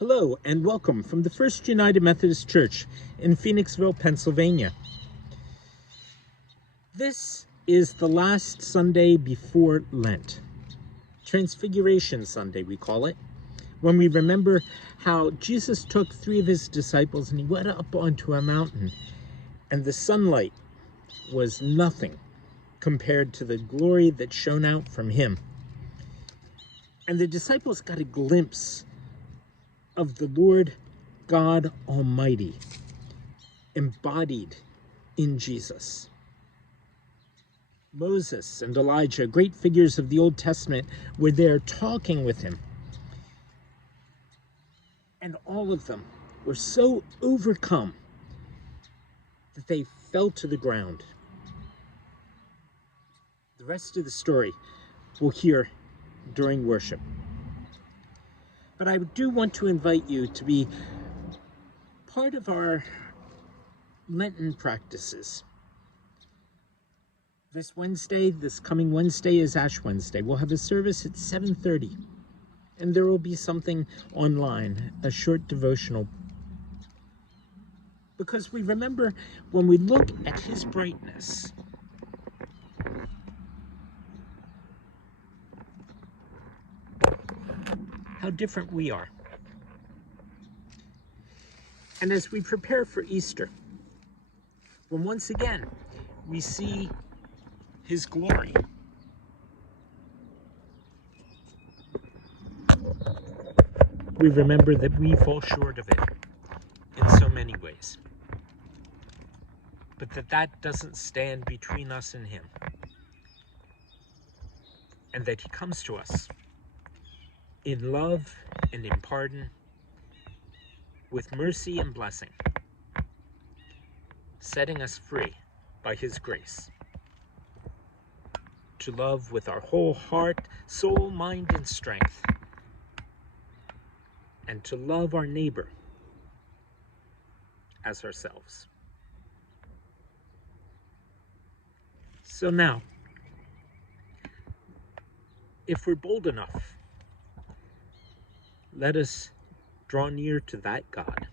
Hello and welcome from the First United Methodist Church in Phoenixville, Pennsylvania. This is the last Sunday before Lent. Transfiguration Sunday, we call it, when we remember how Jesus took 3 of his disciples and he went up onto a mountain, and the sunlight was nothing compared to the glory that shone out from him. And the disciples got a glimpse of the Lord God Almighty embodied in Jesus. Moses and Elijah, great figures of the Old Testament, were there talking with him. And all of them were so overcome that they fell to the ground. The rest of the story we'll hear during worship. But I do want to invite you to be part of our Lenten practices. This coming Wednesday is Ash Wednesday. We'll have a service at 7:30, and there will be something online, a short devotional. Because we remember when we look at his brightness, how different we are. And as we prepare for Easter, when once again we see his glory, we remember that we fall short of it in so many ways. But that doesn't stand between us and him. And that he comes to us in love and in pardon, with mercy and blessing, setting us free by his grace to love with our whole heart, soul, mind, and strength, and to love our neighbor as ourselves. So now, if we're bold enough, let us draw near to that God.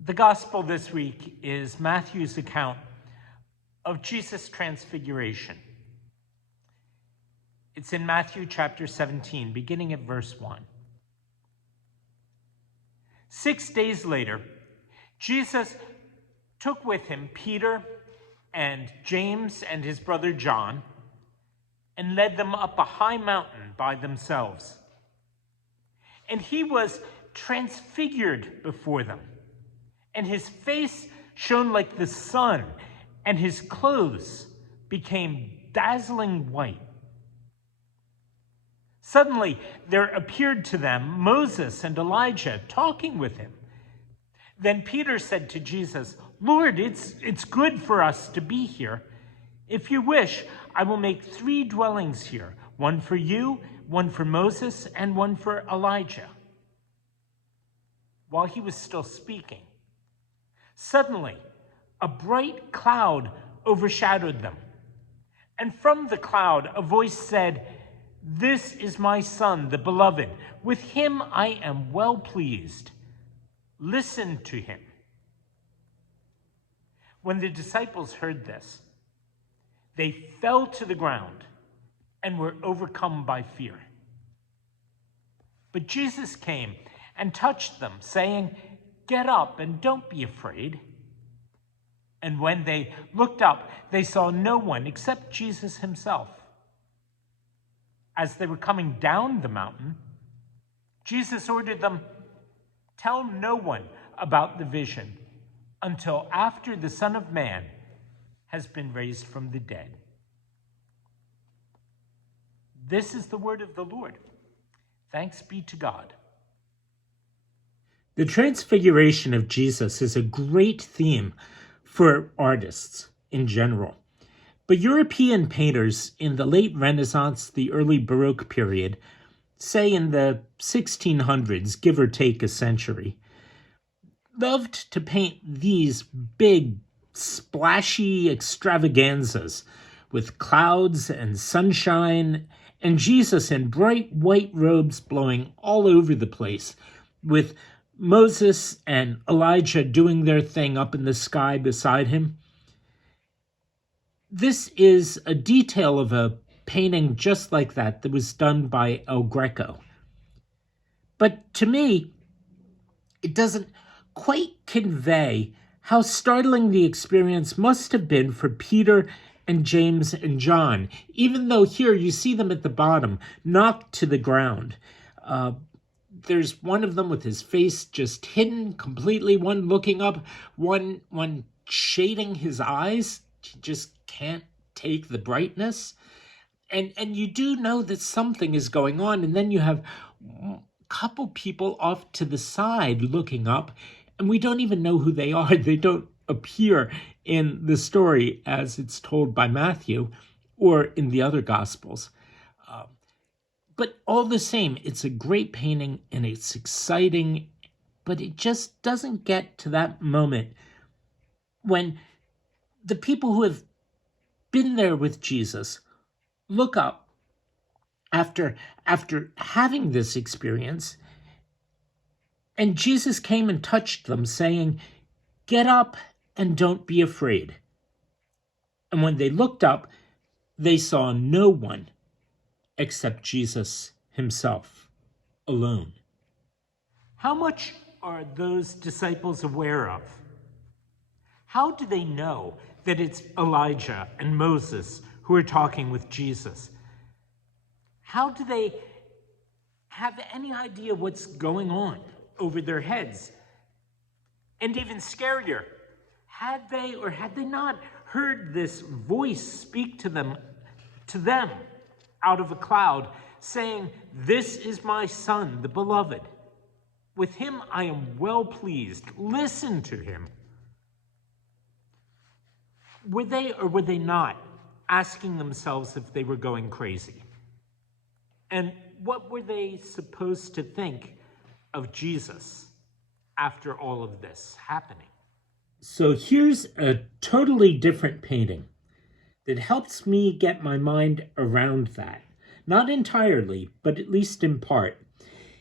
The gospel this week is Matthew's account of Jesus' transfiguration. It's in Matthew chapter 17, beginning at verse 1. 6 days later, Jesus took with him Peter and James and his brother John and led them up a high mountain by themselves. And he was transfigured before them, and his face shone like the sun, and his clothes became dazzling white. Suddenly there appeared to them Moses and Elijah talking with him. Then Peter said to Jesus, "Lord, it's good for us to be here. If you wish, I will make 3 dwellings here, one for you, one for Moses, and one for Elijah." While he was still speaking, suddenly a bright cloud overshadowed them. And from the cloud a voice said, "This is my son, the beloved. With him I am well pleased. Listen to him." When the disciples heard this, they fell to the ground and were overcome by fear. But Jesus came and touched them, saying, "Get up and don't be afraid." And when they looked up, they saw no one except Jesus himself. As they were coming down the mountain, Jesus ordered them, "Tell no one about the vision until after the Son of Man has been raised from the dead." This is the word of the Lord. Thanks be to God. The transfiguration of Jesus is a great theme for artists in general. But European painters in the late Renaissance, the early Baroque period, say in the 1600s, give or take a century, loved to paint these big, splashy extravaganzas with clouds and sunshine and Jesus in bright white robes blowing all over the place, with Moses and Elijah doing their thing up in the sky beside him. This is a detail of a painting just like that was done by El Greco. But to me, it doesn't quite convey how startling the experience must have been for Peter and James and John, even though here you see them at the bottom, knocked to the ground. There's one of them with his face just hidden completely, one looking up, one shading his eyes. He just can't take the brightness. And you do know that something is going on, and then you have a couple people off to the side looking up, and we don't even know who they are. They don't appear in the story as it's told by Matthew or in the other Gospels. But all the same, it's a great painting and it's exciting, but it just doesn't get to that moment when the people who have been there with Jesus look up after having this experience, and Jesus came and touched them, saying, "Get up and don't be afraid." And when they looked up, they saw no one except Jesus himself alone. How much are those disciples aware of? How do they know that it's Elijah and Moses who are talking with Jesus? How do they have any idea what's going on over their heads? And even scarier, had they or had they not heard this voice speak to them out of a cloud, saying, "This is my son, the beloved. With him I am well pleased. Listen to him." Were they or were they not asking themselves if they were going crazy? And what were they supposed to think of Jesus after all of this happening? So here's a totally different painting that helps me get my mind around that. Not entirely, but at least in part.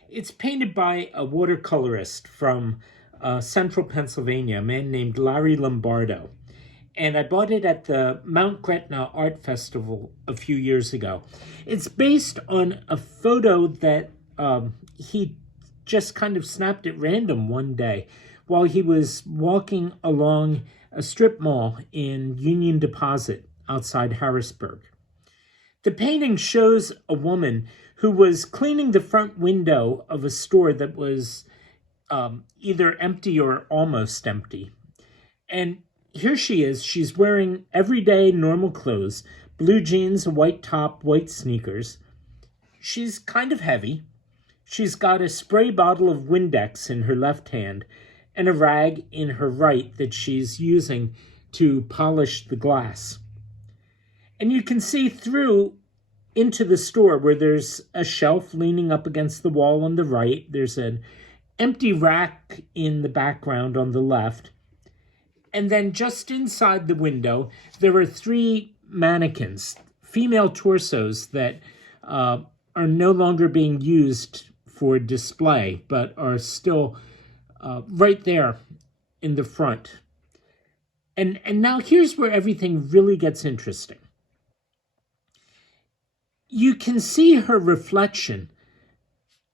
It's painted by a watercolorist from central Pennsylvania, a man named Larry Lombardo. And I bought it at the Mount Gretna Art Festival a few years ago. It's based on a photo that he just kind of snapped at random one day while he was walking along a strip mall in Union Deposit outside Harrisburg. The painting shows a woman who was cleaning the front window of a store that was either empty or almost empty. And here she is. She's wearing everyday normal clothes, blue jeans, a white top, white sneakers. She's kind of heavy. She's got a spray bottle of Windex in her left hand and a rag in her right that she's using to polish the glass. And you can see through into the store where there's a shelf leaning up against the wall on the right. There's an empty rack in the background on the left. And then just inside the window, there are 3 mannequins, female torsos that are no longer being used for display, but are still right there in the front. And now here's where everything really gets interesting. You can see her reflection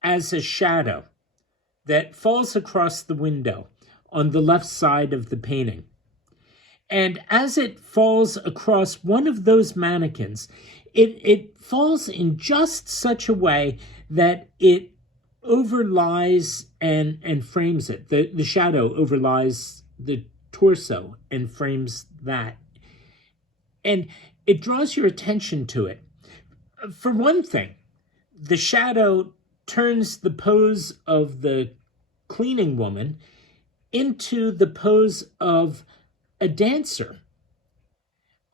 as a shadow that falls across the window on the left side of the painting. And as it falls across one of those mannequins, it falls in just such a way that it overlies and frames it. The shadow overlies the torso and frames that. And it draws your attention to it. For one thing, the shadow turns the pose of the cleaning woman into the pose of a dancer.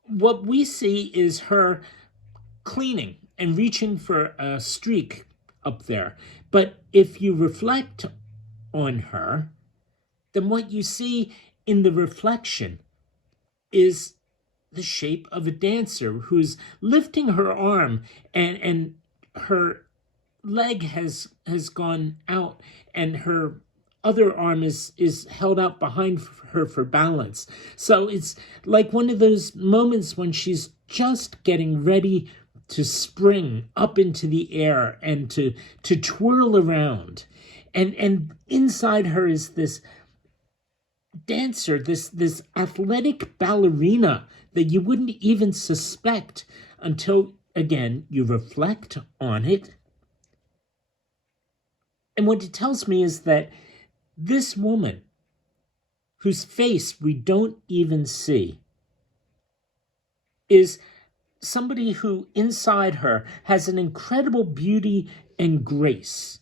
What we see is her cleaning and reaching for a streak up there. But if you reflect on her, then what you see in the reflection is the shape of a dancer who's lifting her arm, and her leg has gone out, and her other arm is held out behind her for balance. So it's like one of those moments when she's just getting ready to spring up into the air and to twirl around. And inside her is this dancer, this athletic ballerina that you wouldn't even suspect until, again, you reflect on it. And what it tells me is that this woman, whose face we don't even see, is somebody who inside her has an incredible beauty and grace.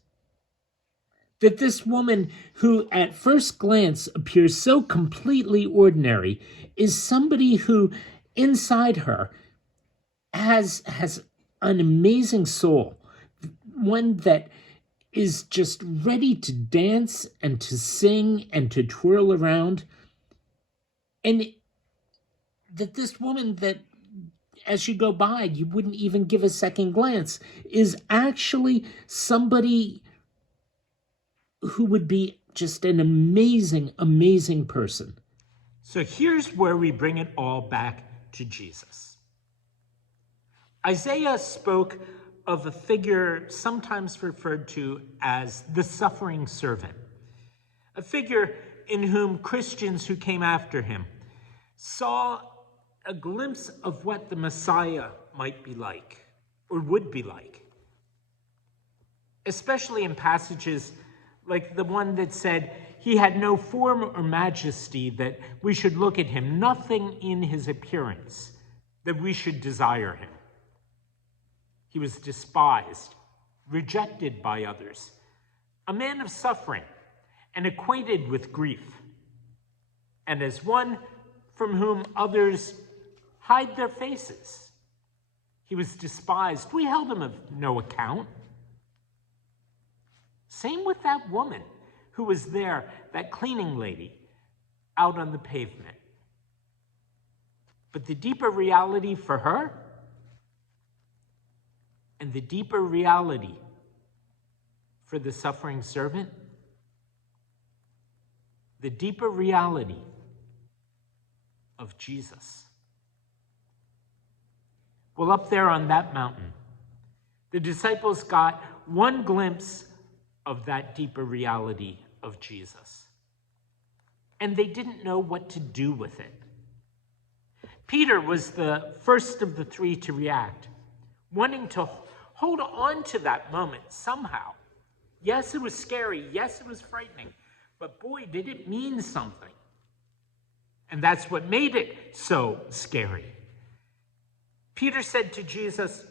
That this woman, who at first glance appears so completely ordinary, is somebody who inside her has an amazing soul, one that is just ready to dance and to sing and to twirl around. And that this woman, that as you go by, you wouldn't even give a second glance, is actually somebody who would be just an amazing, amazing person. So here's where we bring it all back to Jesus. Isaiah spoke of a figure sometimes referred to as the suffering servant, a figure in whom Christians who came after him saw a glimpse of what the Messiah might be like, or would be like, especially in passages like the one that said, he had no form or majesty that we should look at him, nothing in his appearance that we should desire him. He was despised, rejected by others, a man of suffering and acquainted with grief, and as one from whom others hide their faces. He was despised. We held him of no account. Same with that woman who was there, that cleaning lady, out on the pavement. But the deeper reality for her, and the deeper reality for the suffering servant, the deeper reality of Jesus. Well, up there on that mountain, the disciples got one glimpse of that deeper reality of Jesus. And they didn't know what to do with it. Peter was the first of the three to react, wanting to hold on to that moment somehow. Yes, it was scary. Yes, it was frightening. But boy, did it mean something. And that's what made it so scary. Peter said to Jesus,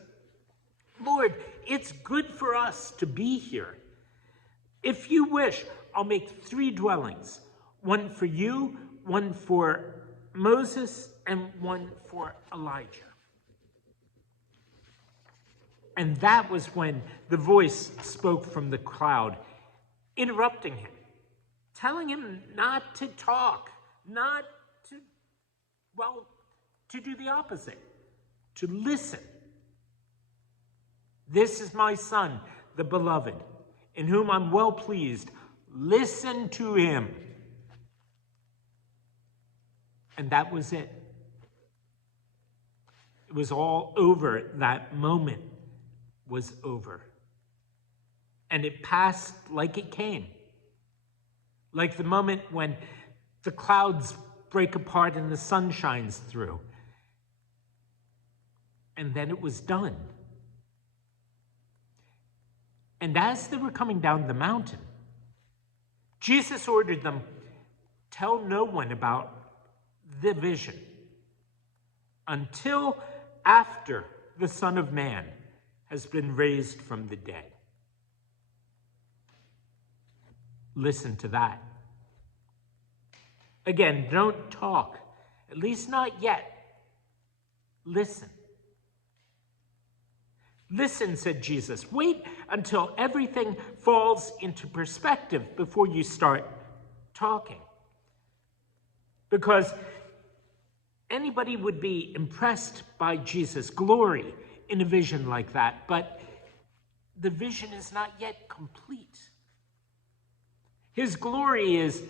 Lord, it's good for us to be here. If you wish, I'll make 3 dwellings, one for you, one for Moses, and one for Elijah. And that was when the voice spoke from the cloud, interrupting him, telling him not to talk, not to, well, to do the opposite, to listen. This is my son, the beloved, in whom I'm well pleased. Listen to him. And that was it. It was all over. That moment was over. and it passed like it came. Like the moment when the clouds break apart and the sun shines through. And then it was done. And as they were coming down the mountain, Jesus ordered them, tell no one about the vision until after the Son of Man has been raised from the dead. Listen to that. Again, don't talk, at least not yet. Listen. Listen, said Jesus. Wait until everything falls into perspective before you start talking. Because anybody would be impressed by Jesus' glory in a vision like that, but the vision is not yet complete. His glory is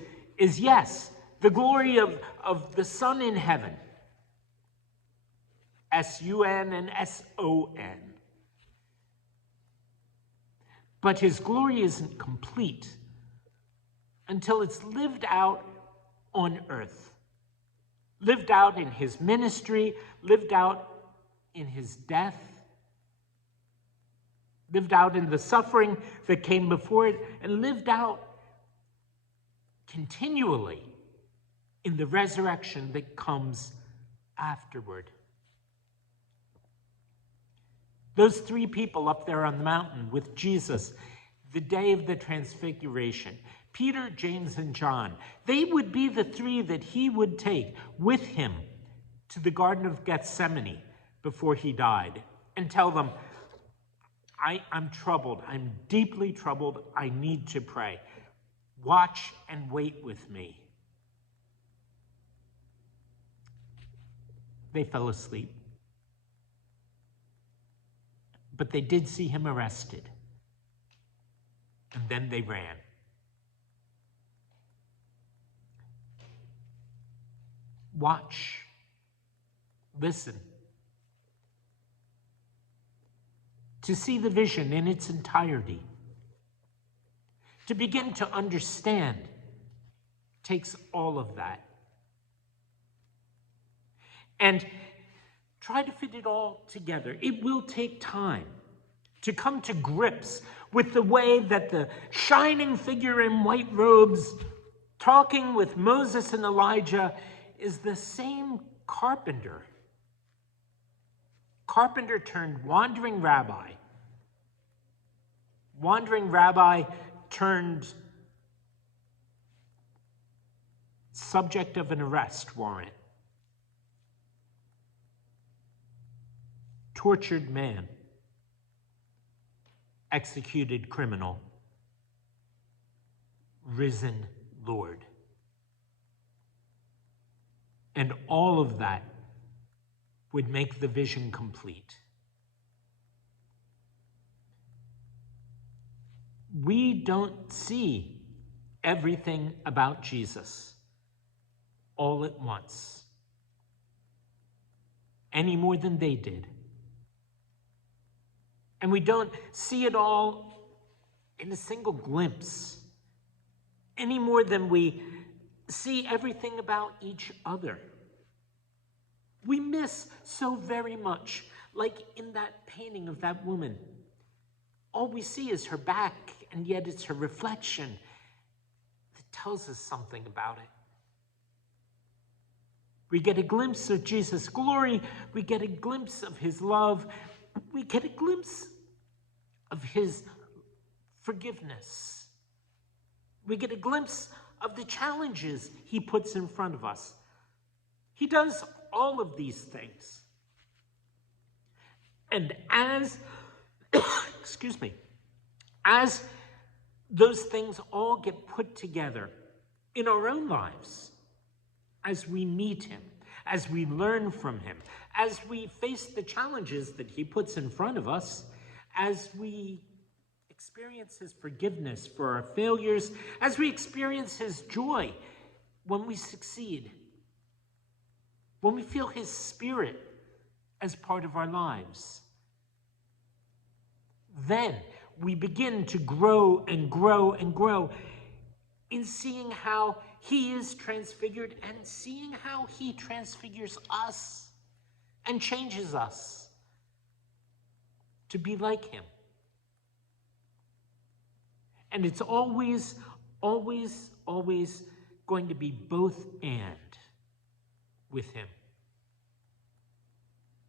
yes, the glory of the Son in heaven, S-U-N and S-O-N. But his glory isn't complete until it's lived out on earth. Lived out in his ministry, lived out in his death, lived out in the suffering that came before it, and lived out continually in the resurrection that comes afterward. Those three people up there on the mountain with Jesus, the day of the transfiguration, Peter, James, and John, they would be the three that he would take with him to the Garden of Gethsemane before he died and tell them, I'm troubled. I'm deeply troubled. I need to pray. Watch and wait with me. They fell asleep. But they did see him arrested. And then they ran. Watch. Listen. To see the vision in its entirety, to begin to understand, takes all of that. And try to fit it all together. It will take time to come to grips with the way that the shining figure in white robes talking with Moses and Elijah is the same carpenter. Carpenter turned wandering rabbi. Wandering rabbi turned subject of an arrest warrant. Tortured man. Executed criminal. Risen Lord. And all of that would make the vision complete. We don't see everything about Jesus all at once, any more than they did. And we don't see it all in a single glimpse, any more than we see everything about each other. We miss so very much, like in that painting of that woman. All we see is her back, and yet it's her reflection that tells us something about it. We get a glimpse of Jesus' glory. We get a glimpse of his love. We get a glimpse of his forgiveness. We get a glimpse of the challenges he puts in front of us. He does all of these things. And as, excuse me, as those things all get put together in our own lives, as we meet him, as we learn from him, as we face the challenges that he puts in front of us, as we experience his forgiveness for our failures, as we experience his joy when we succeed, when we feel his spirit as part of our lives, then we begin to grow and grow and grow in seeing how he is transfigured and seeing how he transfigures us and changes us to be like him. And it's always, always, always going to be both and with him.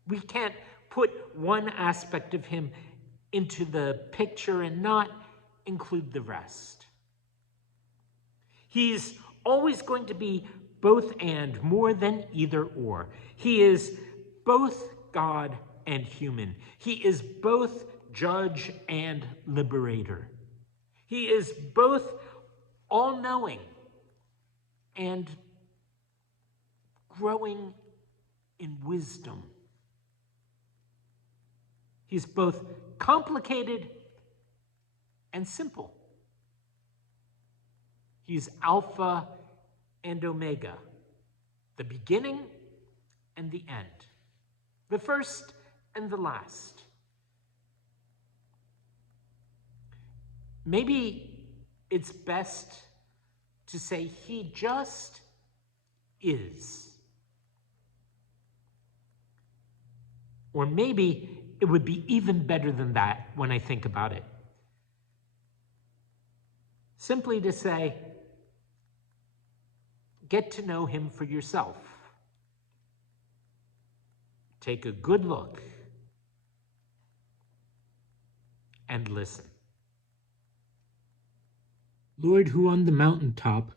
We can't put one aspect of him into the picture and not include the rest. He's always going to be both and, more than either or. He is both God and human. He is both judge and liberator. He is both all-knowing and growing in wisdom. He's both complicated and simple. He's Alpha and Omega, the beginning and the end, the first and the last. Maybe it's best to say he just is. Or maybe it would be even better than that when I think about it. Simply to say, get to know him for yourself. Take a good look and listen. Lord, who on the mountaintop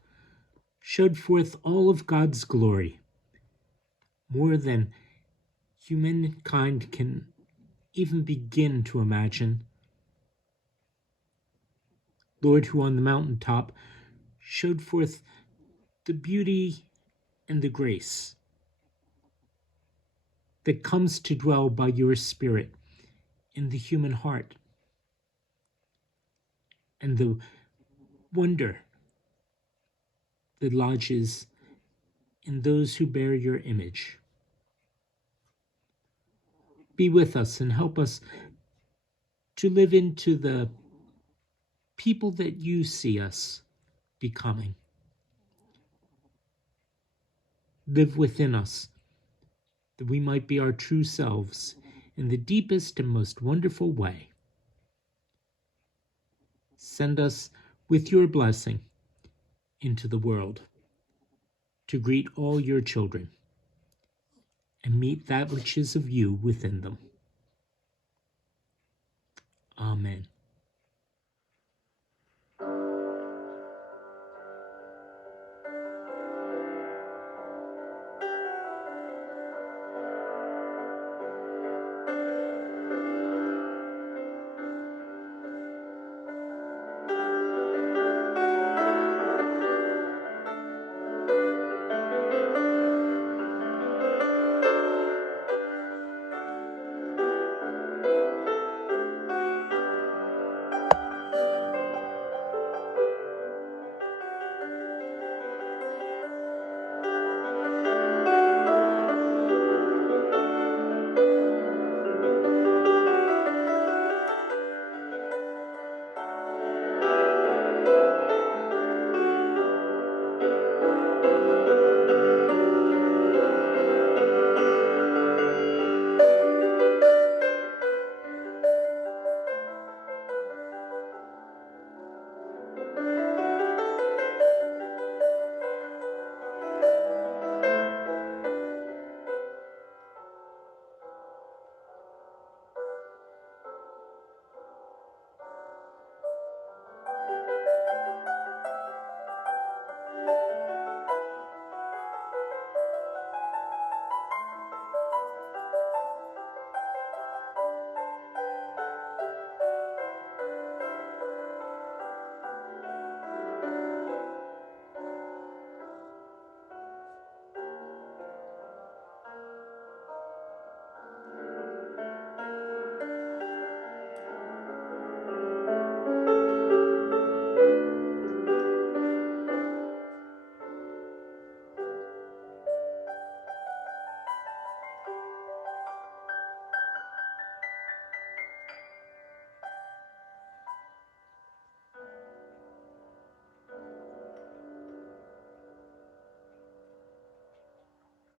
showed forth all of God's glory, more than humankind can even begin to imagine. Lord, who on the mountaintop showed forth the beauty and the grace that comes to dwell by your Spirit in the human heart, and the wonder that lodges in those who bear your image. Be with us and help us to live into the people that you see us becoming. Live within us, that we might be our true selves in the deepest and most wonderful way. Send us with your blessing into the world to greet all your children and meet that which is of you within them. Amen.